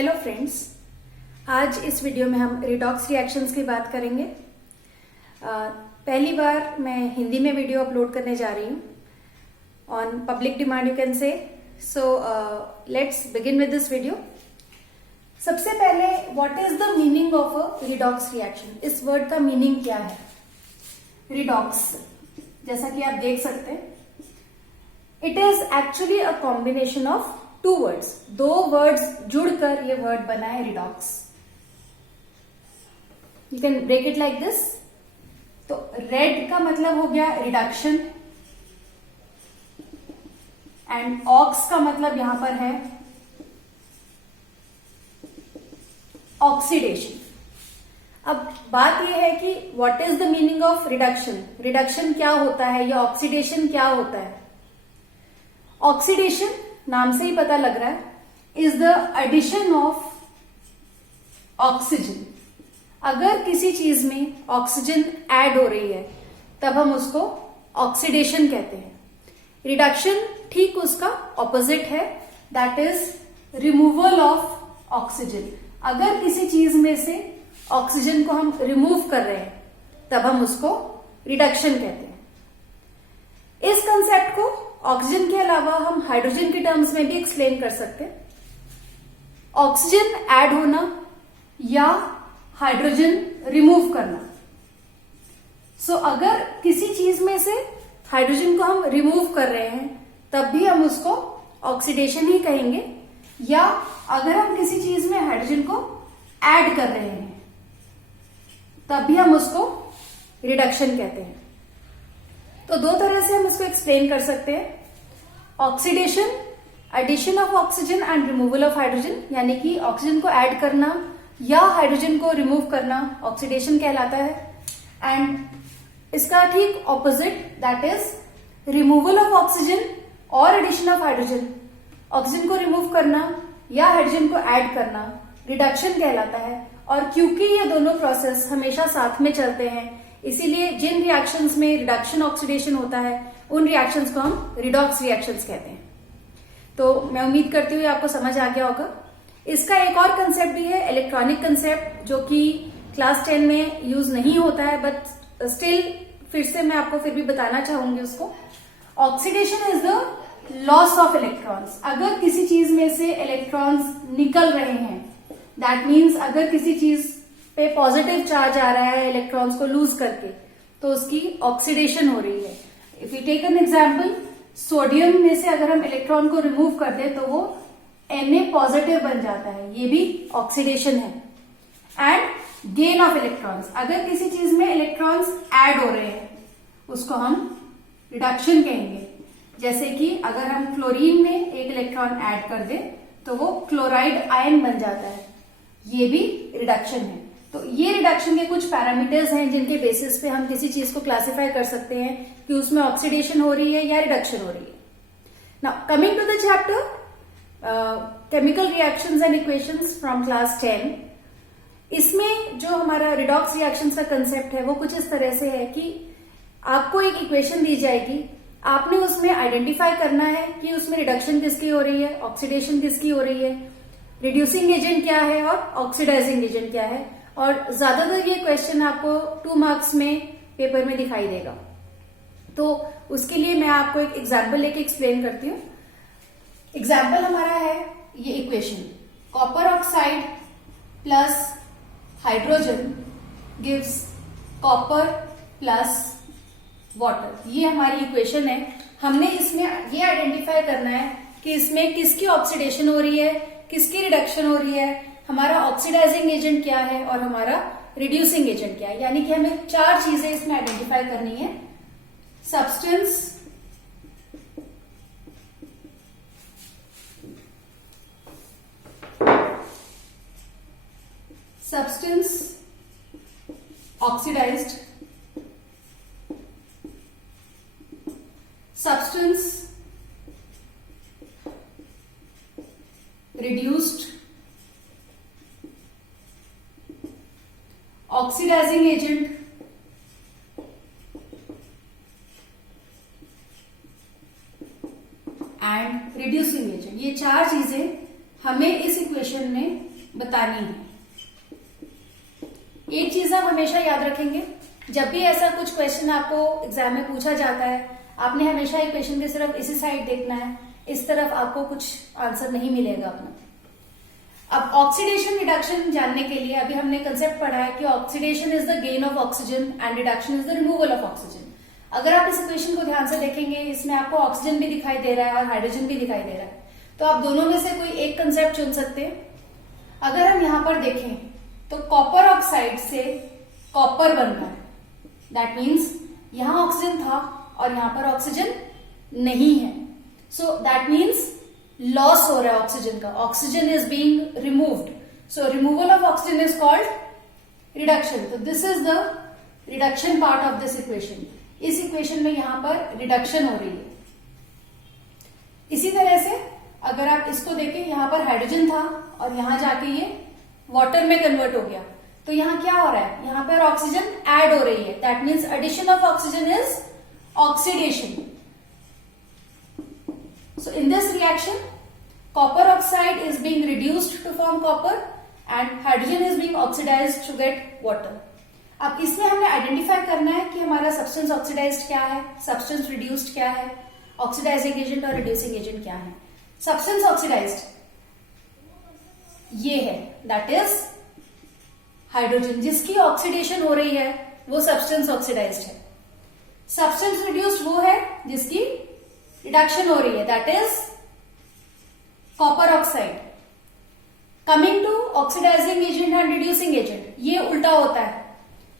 Hello friends, आज इस video में हम रिडॉक्स रिएक्शंस की बात करेंगे। पहली बार मैं हिंदी में वीडियो अपलोड करने जा रही हूँ on public demand you can say. So let's begin with this video. सबसे पहले what is the meaning of a redox reaction? इस वर्ड का मीनिंग क्या है? रिडॉक्स, जैसा कि आप देख सकते हैं, it is actually a combination of two words. दो वर्ड्स जुड़कर ये वर्ड बना है redox. You can break it like this. तो रेड का मतलब हो गया रिडक्शन एंड ऑक्स का मतलब यहां पर है ऑक्सीडेशन। अब बात यह है कि what is the meaning of reduction? Reduction क्या होता है या ऑक्सीडेशन क्या होता है? ऑक्सीडेशन नाम से ही पता लग रहा है, is the addition of oxygen. अगर किसी चीज में ऑक्सीजन ऐड हो रही है तब हम उसको ऑक्सीडेशन कहते हैं। रिडक्शन ठीक उसका ऑपोजिट है, that is removal of oxygen. अगर किसी चीज में से ऑक्सीजन को हम रिमूव कर रहे हैं तब हम उसको रिडक्शन कहते हैं। इस कंसेप्ट को ऑक्सीजन के अलावा हम हाइड्रोजन के टर्म्स में भी एक्सप्लेन कर सकते हैं। ऑक्सीजन ऐड होना या हाइड्रोजन रिमूव करना। सो अगर किसी चीज में से हाइड्रोजन को हम रिमूव कर रहे हैं तब भी हम उसको ऑक्सीडेशन ही कहेंगे, या अगर हम किसी चीज में हाइड्रोजन को ऐड कर रहे हैं तब भी हम उसको रिडक्शन कहते हैं। तो दो तरह से हम इसको एक्सप्लेन कर सकते हैं। Oxidation, addition of oxygen and removal of hydrogen, यानी कि ऑक्सीजन को ऐड करना या हाइड्रोजन को रिमूव करना ऑक्सीडेशन कहलाता है। एंड इसका ठीक opposite, that is removal of oxygen और एडिशन ऑफ हाइड्रोजन, ऑक्सीजन को रिमूव करना या हाइड्रोजन को ऐड करना रिडक्शन कहलाता है। और क्योंकि ये दोनों प्रोसेस हमेशा साथ में चलते हैं, इसीलिए जिन रिएक्शंस में रिडक्शन ऑक्सीडेशन होता है उन रिएक्शंस को हम रिडॉक्स रिएक्शंस कहते हैं। तो मैं उम्मीद करती हूँ आपको समझ आ गया होगा। इसका एक और कंसेप्ट भी है, इलेक्ट्रॉनिक कंसेप्ट, जो कि क्लास 10 में यूज नहीं होता है, बट स्टिल फिर से मैं आपको फिर भी बताना चाहूंगी उसको। Oxidation is the loss of electrons. अगर किसी चीज में से इलेक्ट्रॉन्स निकल रहे हैं, दैट मीन्स अगर किसी चीज पे पॉजिटिव चार्ज आ रहा है इलेक्ट्रॉन्स को लूज करके, तो उसकी ऑक्सीडेशन हो रही है। If you take an example, sodium में से अगर हम इलेक्ट्रॉन को रिमूव कर दे तो वो Na पॉजिटिव बन जाता है, ये भी ऑक्सीडेशन है। एंड गेन ऑफ इलेक्ट्रॉन्स, अगर किसी चीज में इलेक्ट्रॉन्स ऐड हो रहे हैं उसको हम रिडक्शन कहेंगे। जैसे कि अगर हम क्लोरीन में एक इलेक्ट्रॉन ऐड कर दे तो वो क्लोराइड आयन बन जाता है, ये भी रिडक्शन है। तो ये रिडक्शन के कुछ पैरामीटर्स हैं जिनके बेसिस पे हम किसी चीज को क्लासिफाई कर सकते हैं कि उसमें ऑक्सीडेशन हो रही है या रिडक्शन हो रही है। Now coming to the chapter chemical reactions and equations from class 10, इसमें जो हमारा रिडॉक्स रिएक्शंस का कंसेप्ट है वो कुछ इस तरह से है कि आपको एक इक्वेशन दी जाएगी, आपने उसमें आइडेंटिफाई करना है कि उसमें रिडक्शन किसकी हो रही है, ऑक्सीडेशन किसकी हो रही है, रिड्यूसिंग एजेंट क्या है और ऑक्सीडाइजिंग एजेंट क्या है। और ज्यादातर ये क्वेश्चन आपको 2 मार्क्स में पेपर में दिखाई देगा। तो उसके लिए मैं आपको एक एग्जाम्पल लेके एक्सप्लेन करती हूँ। एग्जाम्पल हमारा है ये equation, copper oxide plus hydrogen gives copper plus water. ये हमारी इक्वेशन है। हमने इसमें ये आइडेंटिफाई करना है कि इसमें किसकी ऑक्सीडेशन हो रही है, किसकी रिडक्शन हो रही है, हमारा ऑक्सीडाइजिंग एजेंट क्या है और हमारा रिड्यूसिंग एजेंट क्या है। यानी कि हमें 4 चीजें इसमें आइडेंटिफाई करनी है। Substance, oxidised, substance reduced, oxidising agent and reducing agent. ये 4 चीजें हमें इस इक्वेशन में बतानी है। एक चीज आप हमेशा याद रखेंगे, जब भी ऐसा कुछ क्वेश्चन आपको एग्जाम में पूछा जाता है, आपने हमेशा इक्वेशन के सिर्फ इसी साइड देखना है, इस तरफ आपको कुछ आंसर नहीं मिलेगा अपना। अब ऑक्सीडेशन रिडक्शन जानने के लिए अभी हमने कंसेप्ट पढ़ा है कि oxidation is the gain of oxygen and reduction is the removal of oxygen. अगर आप इस इक्वेशन को ध्यान से देखेंगे, इसमें आपको ऑक्सीजन भी दिखाई दे रहा है और हाइड्रोजन भी दिखाई दे रहा है, तो आप दोनों में से कोई एक कंसेप्ट चुन सकते हैं। अगर हम यहां पर देखें तो कॉपर ऑक्साइड से कॉपर बन रहा है, दैट मीन्स यहां ऑक्सीजन था और यहां पर ऑक्सीजन नहीं है, सो दैट मीन्स लॉस हो रहा है ऑक्सीजन का, oxygen is being removed, so removal of oxygen is called reduction. तो this is the reduction part of this equation. इस इक्वेशन में यहां पर रिडक्शन हो रही है। इसी तरह से अगर आप इसको देखें, यहां पर हाइड्रोजन था और यहां जाके ये वाटर में कन्वर्ट हो गया, तो यहां क्या हो रहा है, यहां पर ऑक्सीजन ऐड हो रही है, that means addition of oxygen is oxidation. So in this reaction, copper oxide is being reduced to form copper and hydrogen is being oxidized to get water. अब इसमें हमें आइडेंटिफाई करना है कि हमारा सब्सटेंस ऑक्सीडाइज्ड क्या है, सब्सटेंस रिड्यूस्ड क्या है, ऑक्सीडाइजिंग एजेंट और रिड्यूसिंग एजेंट क्या है। सब्सटेंस ऑक्सीडाइज्ड ये है, दैट इज हाइड्रोजन, जिसकी ऑक्सीडेशन हो रही है वो सब्सटेंस ऑक्सीडाइज्ड है। सब्सटेंस रिड्यूस्ड वो है जिसकी रिडक्शन हो रही है, that is copper oxide. Coming to oxidising agent and reducing agent, ये उल्टा होता है,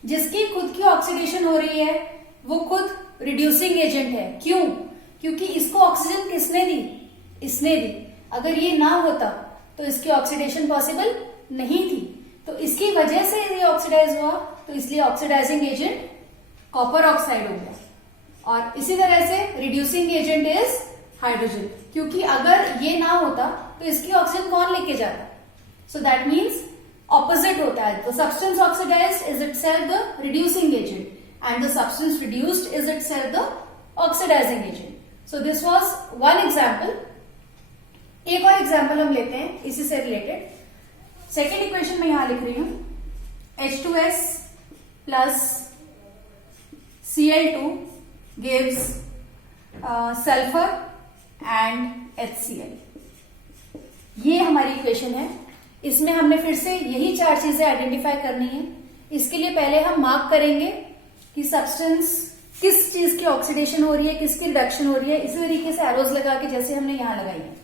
जिसकी खुद की ऑक्सीडेशन हो रही है वो खुद रिड्यूसिंग एजेंट है। क्यों? क्योंकि इसको ऑक्सीजन किसने दी, इसने दी। अगर ये ना होता तो इसकी ऑक्सीडेशन पॉसिबल नहीं थी, तो इसकी वजह से ये ऑक्सीडाइज हुआ, तो इसलिए ऑक्सीडाइजिंग एजेंट कॉपर ऑक्साइड हो गया। और इसी तरह से रिड्यूसिंग एजेंट इज हाइड्रोजन, क्योंकि अगर ये ना होता तो इसकी ऑक्सीजन कौन लेके जाता, सो दैट मीन्स ऑपोजिट होता है। The substance oxidised is itself the reducing agent and the substance reduced is itself the oxidising agent. So this was one example. एक और एग्जांपल हम लेते हैं इसी से रिलेटेड। सेकेंड इक्वेशन में यहां लिख रही हूं H2S plus Cl2 gives sulfur and HCl। ये हमारी इक्वेशन है। इसमें हमने फिर से यही चार चीजें आइडेंटिफाई करनी है। इसके लिए पहले हम मार्क करेंगे कि सब्सटेंस किस चीज की ऑक्सीडेशन हो रही है, किसकी रिडक्शन हो रही है, इसी तरीके से एरोज लगा के जैसे हमने यहां लगाई है।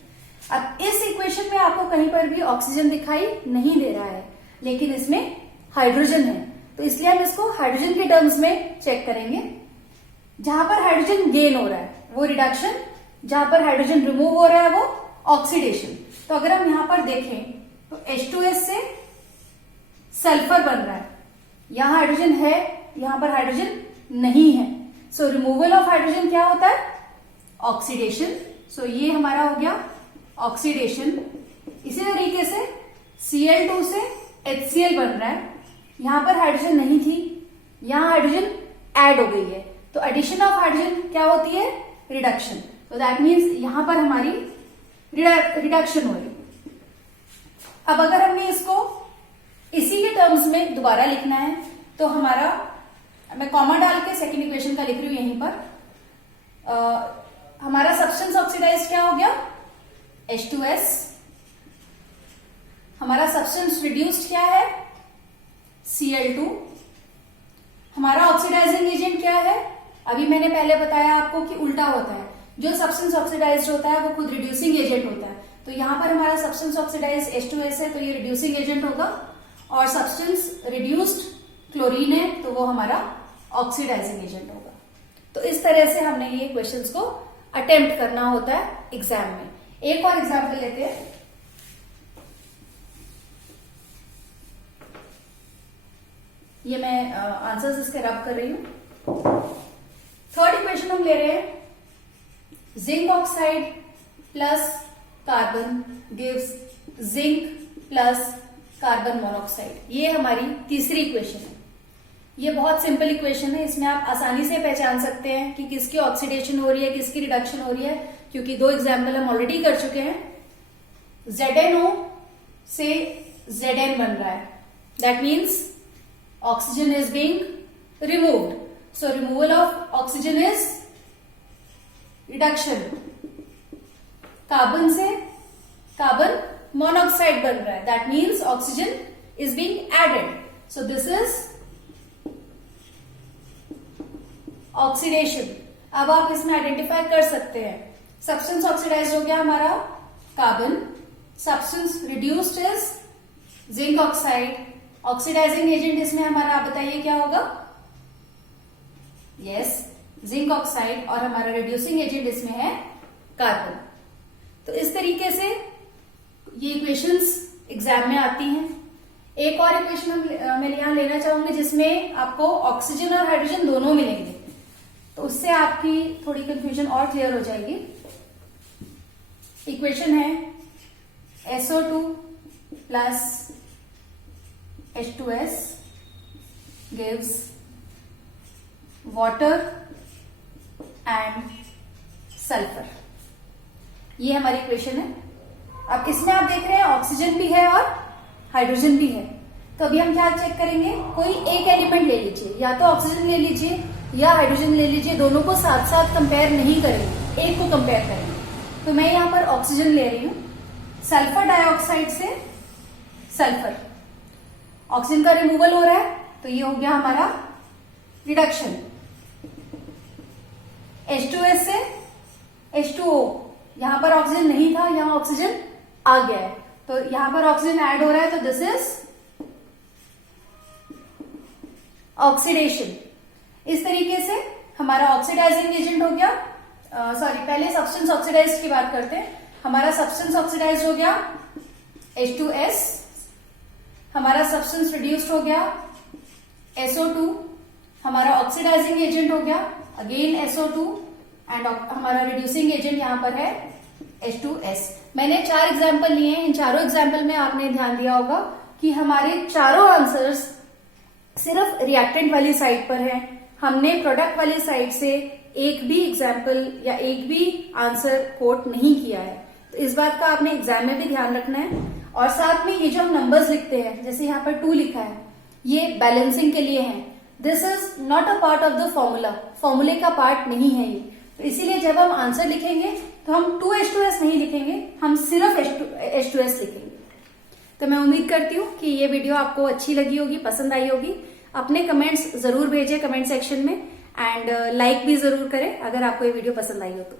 अब इस इक्वेशन में आपको कहीं पर भी ऑक्सीजन दिखाई नहीं दे रहा है, लेकिन इसमें हाइड्रोजन है, तो इसलिए हम इसको हाइड्रोजन के टर्म्स में चेक करेंगे। जहां पर हाइड्रोजन गेन हो रहा है वो रिडक्शन, जहां पर हाइड्रोजन रिमूव हो रहा है वो ऑक्सीडेशन। तो अगर हम यहां पर देखें तो H2S से सल्फर बन रहा है, यहां हाइड्रोजन है, यहां पर हाइड्रोजन नहीं है, सो रिमूवल ऑफ हाइड्रोजन क्या होता है, ऑक्सीडेशन। सो ये हमारा हो गया ऑक्सीडेशन। इसी तरीके से Cl2 से HCl बन रहा है, यहां पर हाइड्रोजन नहीं थी, यहां हाइड्रोजन ऐड हो गई है, तो एडिशन ऑफ हाइड्रोजन क्या होती है, रिडक्शन। तो दैट मीन्स यहां पर हमारी रिडक्शन हो रही। अब अगर हमने इसको इसी के टर्म्स में दोबारा लिखना है तो हमारा, मैं कॉमा डाल के सेकेंड इक्वेशन का लिख रही हूं यहीं पर, हमारा सब्सटेंस ऑक्सीडाइज क्या हो गया, H2S। हमारा सब्सटेंस रिड्यूस्ड क्या है, Cl2। हमारा ऑक्सीडाइजिंग एजेंट क्या है, अभी मैंने पहले बताया आपको कि उल्टा होता है, जो सब्सटेंस ऑक्सीडाइज्ड होता है वो खुद रिड्यूसिंग एजेंट होता है। तो यहां पर हमारा सब्सटेंस ऑक्सीडाइज H2S है, तो ये रिड्यूसिंग एजेंट होगा, और सब्सटेंस रिड्यूस्ड क्लोरीन है तो वो हमारा ऑक्सीडाइजिंग एजेंट होगा। तो इस तरह से हमने ये क्वेश्चंस को अटेम्प्ट करना होता है एग्जाम में। एक और एग्जाम्पल लेते हैं। ये मैं आंसर्स इसके रब कर रही हूं। थर्ड इक्वेशन हम ले रहे हैं, zinc oxide plus carbon gives zinc plus carbon monoxide. ये हमारी तीसरी इक्वेशन है। ये बहुत सिंपल इक्वेशन है, इसमें आप आसानी से पहचान सकते हैं कि किसकी ऑक्सीडेशन हो रही है, किसकी रिडक्शन हो रही है, क्योंकि दो एग्जाम्पल हम ऑलरेडी कर चुके हैं। ZnO से Zn बन रहा है, that means oxygen is being removed. So removal of oxygen is reduction. Carbon से कार्बन मोनोऑक्साइड बन रहा है, that means oxygen is being added. So this is oxidation. अब आप इसमें आइडेंटिफाई कर सकते हैं. सब्सटेंस ऑक्सीडाइज हो गया हमारा carbon, substance reduced is zinc oxide. Oxidising agent इसमें हमारा आप बताइए क्या होगा? Yes, zinc oxide. और हमारा रिड्यूसिंग एजेंट इसमें है कार्बन. तो इस तरीके से ये इक्वेशंस एग्जाम में आती हैं. एक और इक्वेशन मैं यहां लेना चाहूंगी जिसमें आपको ऑक्सीजन और हाइड्रोजन दोनों मिलेंगे, तो उससे आपकी थोड़ी कंफ्यूजन और क्लियर हो जाएगी. इक्वेशन है SO2 plus H2S gives water and sulphur. ये हमारी इक्वेशन है. अब इसमें आप देख रहे हैं ऑक्सीजन भी है और हाइड्रोजन भी है. तो अभी हम क्या चेक करेंगे? कोई एक एलिमेंट ले लीजिए, या तो ऑक्सीजन ले लीजिए या हाइड्रोजन ले लीजिए. दोनों को साथ साथ कंपेयर नहीं करेंगे, एक को कंपेयर करेंगे. तो मैं यहां पर ऑक्सीजन ले रही हूं. सल्फर डाइऑक्साइड से सल्फर, ऑक्सीजन का रिमूवल हो रहा है, तो ये हो गया हमारा रिडक्शन. H2S से H2O, यहां पर ऑक्सीजन नहीं था, यहां ऑक्सीजन आ गया है, तो यहां पर ऑक्सीजन ऐड हो रहा है, तो दिस इज ऑक्सीडेशन. इस तरीके से हमारा ऑक्सीडाइजिंग एजेंट हो गया. पहले सब्सटेंस ऑक्सीडाइज की बात करते हैं. हमारा सब्सटेंस ऑक्सीडाइज हो गया H2S. हमारा सब्सटेंस रिड्यूस्ड हो गया SO2. हमारा ऑक्सीडाइजिंग एजेंट हो गया अगेन SO2 एंड हमारा रिड्यूसिंग एजेंट यहां पर है H2S. मैंने 4 एग्जाम्पल लिए हैं. इन चारों एग्जाम्पल में आपने ध्यान दिया होगा कि हमारे चारों आंसर्स सिर्फ रिएक्टेंट वाली साइड पर हैं. हमने प्रोडक्ट वाली साइड से एक भी एग्जाम्पल या एक भी आंसर कोट नहीं किया है. तो इस बात का आपने एग्जाम में भी ध्यान रखना है. और साथ में ये जो हम नंबर्स लिखते हैं, जैसे यहाँ पर 2 लिखा है, ये बैलेंसिंग के लिए है. This is not a part of the formula, फॉर्मूले का पार्ट नहीं है ये. तो इसीलिए जब हम आंसर लिखेंगे तो हम 2H2S नहीं लिखेंगे, हम सिर्फ H2S लिखेंगे. तो मैं उम्मीद करती हूँ कि ये वीडियो आपको अच्छी लगी होगी, पसंद आई होगी. अपने कमेंट्स जरूर भेजें कमेंट सेक्शन में, एंड लाइक भी जरूर करें अगर आपको ये वीडियो पसंद आई हो तो.